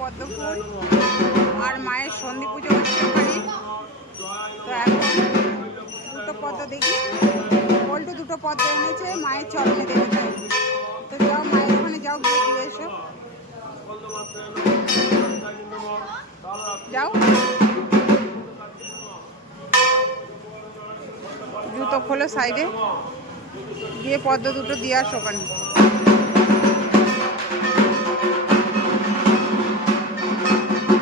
পদ্মফুল আর মায়ের সন্ধি পুজো হচ্ছে ওখানে। তো এখন দুটো পদ্ম দেখি। পল্টু দুটো পদ্ম এনেছে, মায়ের চরণে দেবে তো যাও মায়ের ওখানে যাও, গিয়ে দিয়ে এসো। যাও। জুতো খোলো সাইডে। গিয়ে পদ্ম দুটো দিয়ে আসো ওখানে।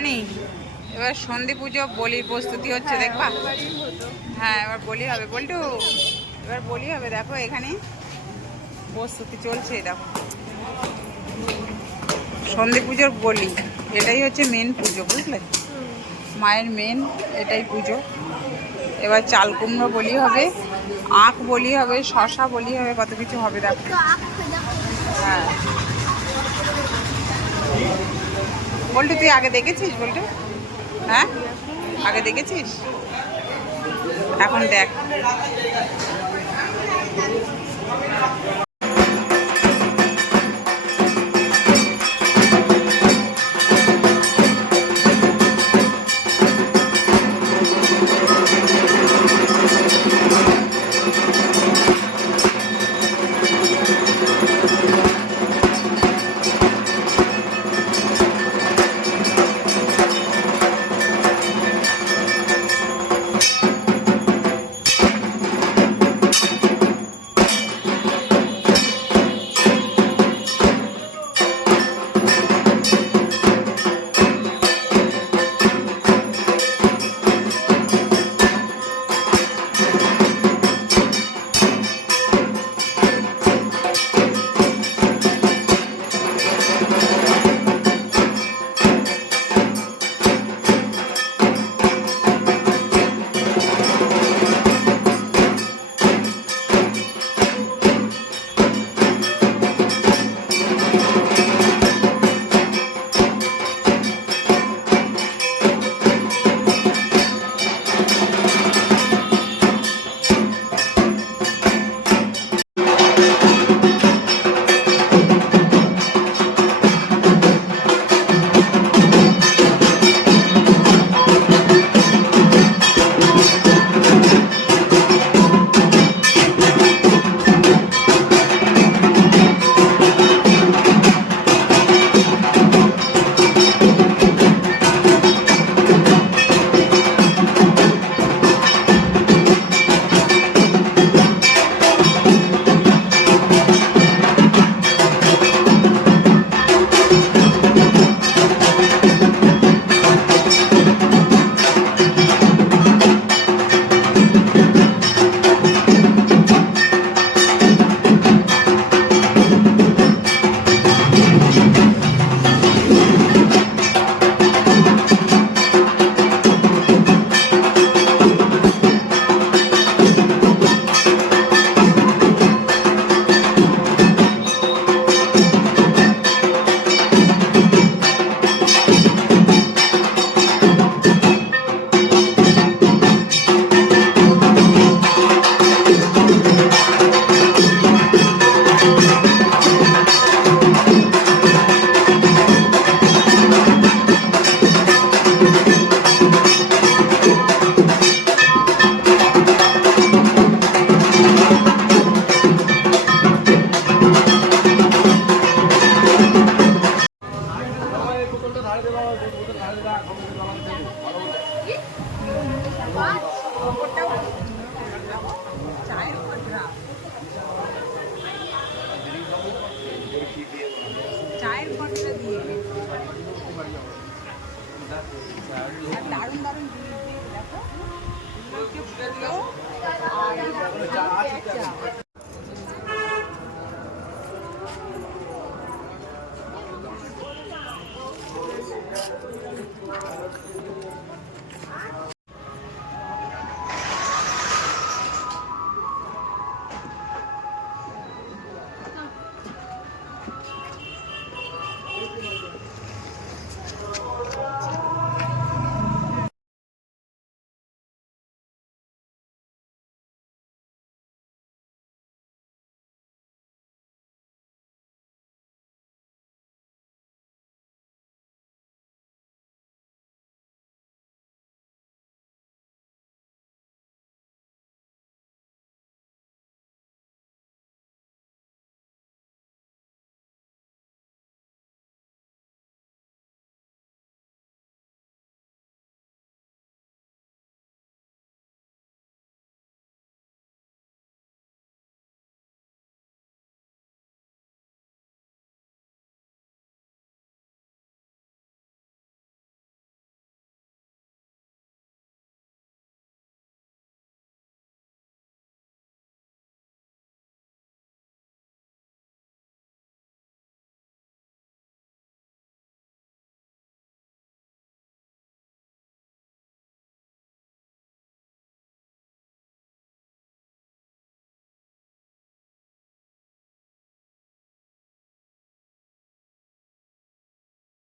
বানি এবার সন্ধি পুজো, বলির প্রস্তুতি হচ্ছে, দেখবা? হ্যাঁ এবার বলি হবে। বলটু, এবার বলি হবে, দেখো এখানে প্রস্তুতি চলছে, দেখো। সন্ধি পুজোর বলি, এটাই হচ্ছে মেন পুজো, বুঝলে? মায়ের মেন এটাই পুজো। এবার চাল কুমড়ো বলি হবে, আখ বলি হবে শশা বলি হবে, কত কিছু হবে, দেখো। হ্যাঁ। বল্টু তুই আগে দেখেছিস বল্টু? হ্যাঁ? আগে দেখেছিস? এখন দেখ। চায়ের পটটা দিয়ে। আর দারুণ দারুণ জিনিস দিয়ে। দেখো।